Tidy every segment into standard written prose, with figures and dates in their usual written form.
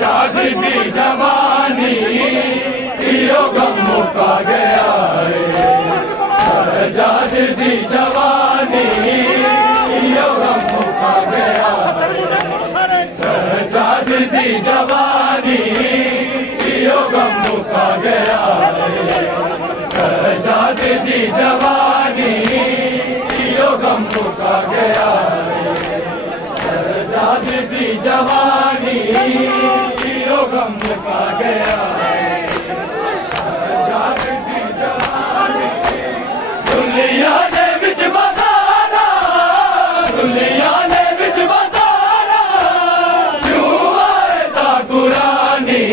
जागती जवानी यो गम मुका गया है, जागती जवानी यो गम मुका गया, जागती जवानी यो गम मुका गया, जागती जवानी यो गम मुका गया, जागती जवानी यो गम मुका गया, जागती जवानी दुनिया ने बिच बसारा, दुनिया ने बिच बसारा, क्यों आए ता कुरानी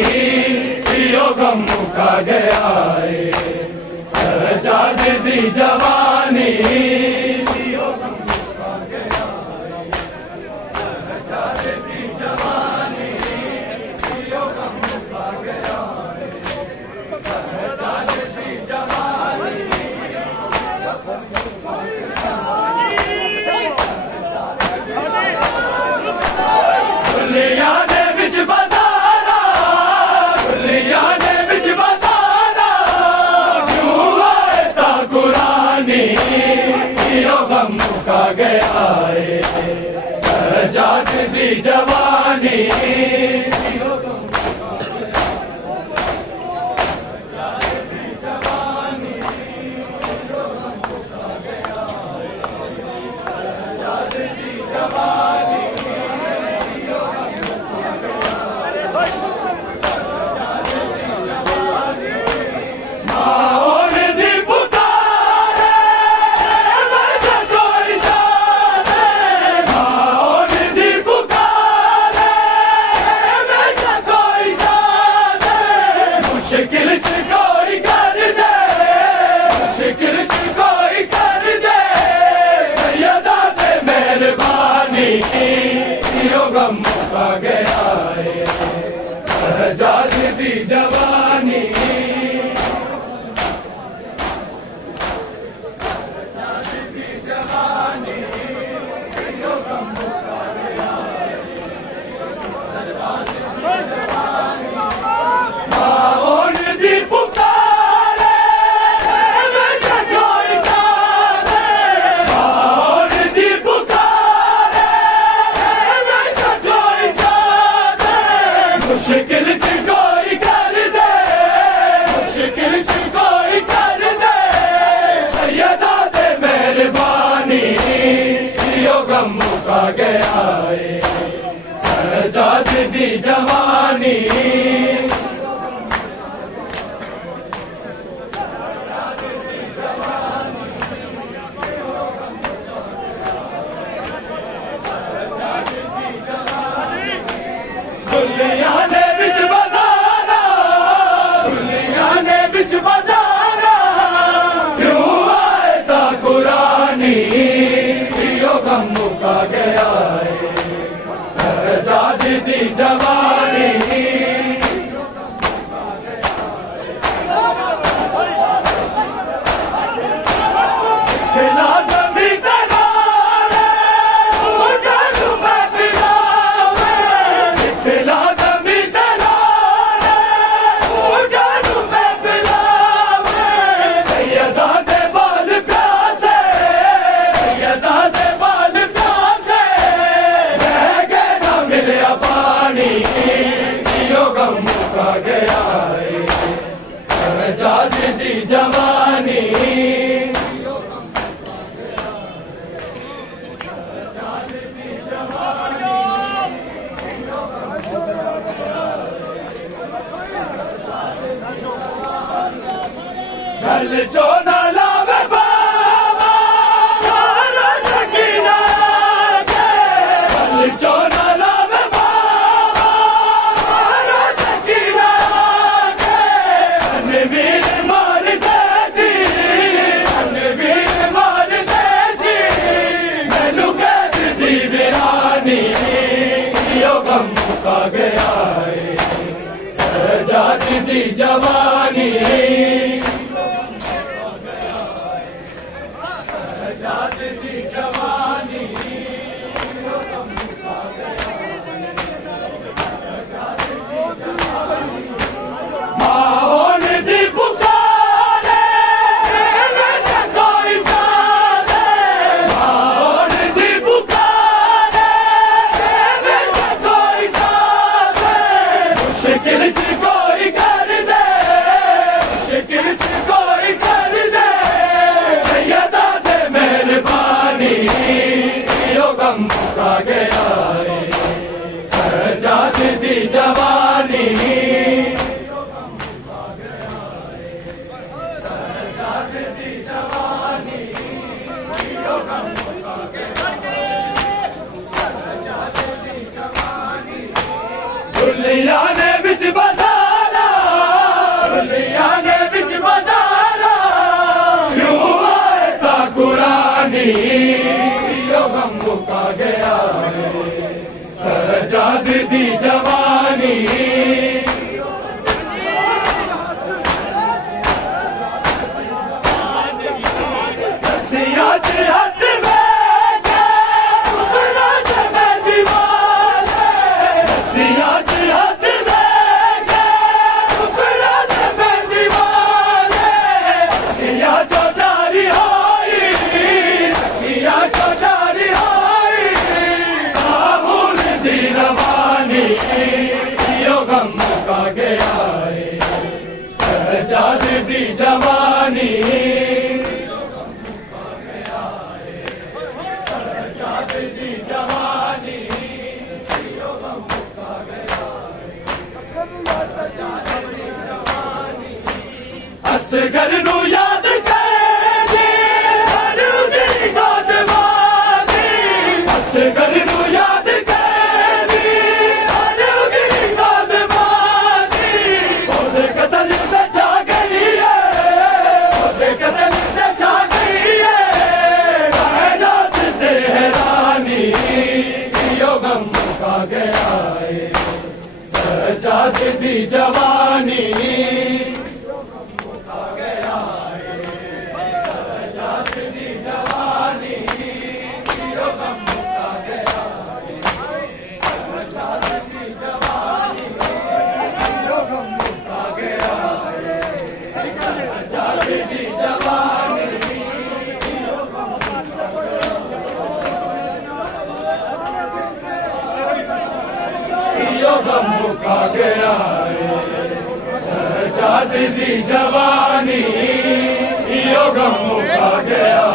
यो गम मुका गया है, जागती जवानी यो गम मुका गया, जागती जवानी यो गम मुका गया, जागती जवानी दुनिया ने बिच बसारा, दुनिया ने बिच बसारा, क्यों आए ता कुरानी यो गम मुका गया है, जागती जवानी यो गम मुका गया, जागती जवानी यो गम मुका गया, जागती जवानी यो गम मुका गया, माहौल दी पुकारे मैं कोई जाने, माहौल दी पुकारे मैं कोई जाने, मुश्किल च कोई कर दे, मुश्किल च कोई कर दे, सैयदा ते मेहरबानी यो गम मुका गया है, जागती जवानी जागती जवानी यो गम मुका गया, माहौल दी पुकारे मैं कोई जाने, माहौल दी पुकारे मैं कोई जाने, मुश्किल च कोई कर दे, मुश्किल च कोई कर दे, सैयदा ते मेहरबानी यो गम मुका गया है, जागती जवानी दुनिया ने बिच बसारा, दुनिया ने बिच बसारा, क्यों आए ता कुरानी यो गम मुका गया है, जागती जवानी खिला जमी तरारे उठा मैं पिलावे, खिला जमी तरारे उठा मैं पिलावे, सैयदा दे बाल प्यासे, सैयदा दे बाल प्यासे, रह गए ना मिलिया पानी यो गम मुका गया है, जागती जवानी यो गम मुका गया, जागती जवानी यो गम मुका गया, गल चो ना लावे बाबा यारा सकीना के, गल चो ना लावे बाबा यारा सकीना के, अनवीर मार देसी, अनवीर मार देसी, मैनू कैद दी वीरानी यो गम मुका गया है, जागती जवानी जागती जवानी यो गम मुका गया, जागती सजाद दी जवानी दुनिया ने बिच बजारा दुनिया ने बिच बजारा क्यों आए ता कुरानी यो गम मुका गया सजाद दी जवानी सजाद दी जवानी सजाद दी जवानी असगर नू याद करे हर उजड़ी गोद मादी असगर नू याद करे हर उजड़ी गोद मादी ओदे कतल ते छा गई है ओदे कतल ते छा गई है कायनात ते हैरानी यो गम मुका गया है सजाद दी जवानी गम मुका गया सजाद दी जवानी यो गम मुका गया सजाद दी जवानी यो गम मुका गया सजाद दी जवानी यो गम मुका गया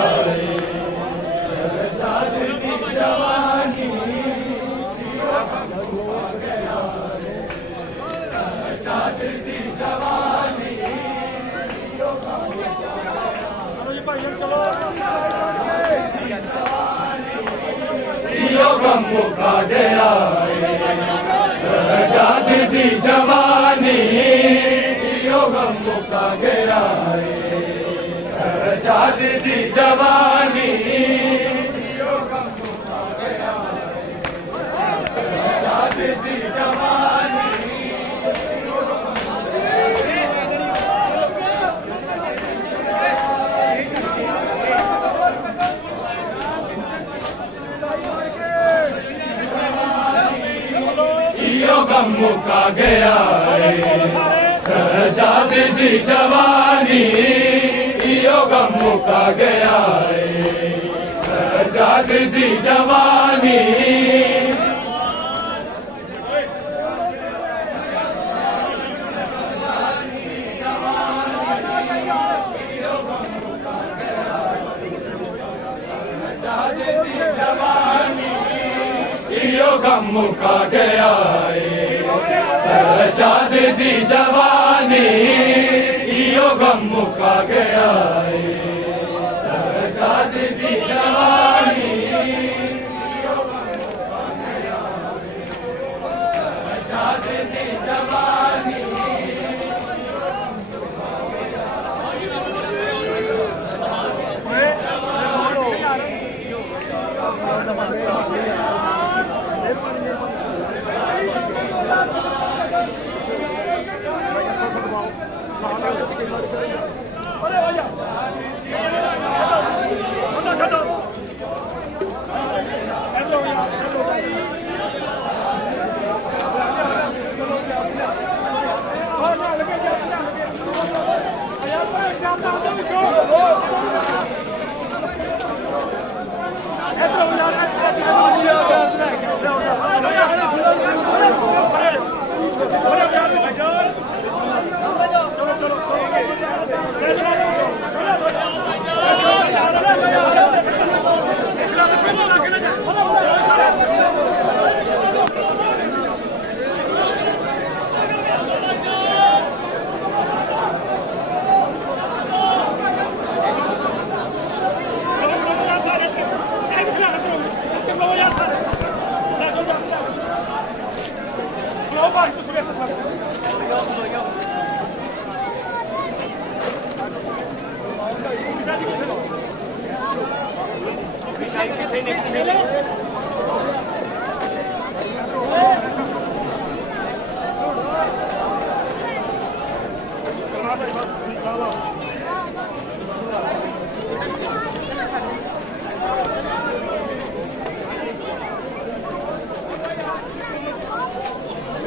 यो गम मुका गया सजाद दी जवानी यो गम मुका गया सजाद दी जवानी यो गम मुका गया सजाद दी जवानी यो गम मुका गया सजाद दी जवानी यो गम मुका गया सजाद दी जवानी यो गम मुका गया सजाद दी जवानी यो गम मुका गया सजाद दी जवानी यो गम मुका गया सजाद दी जवानी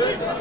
करदा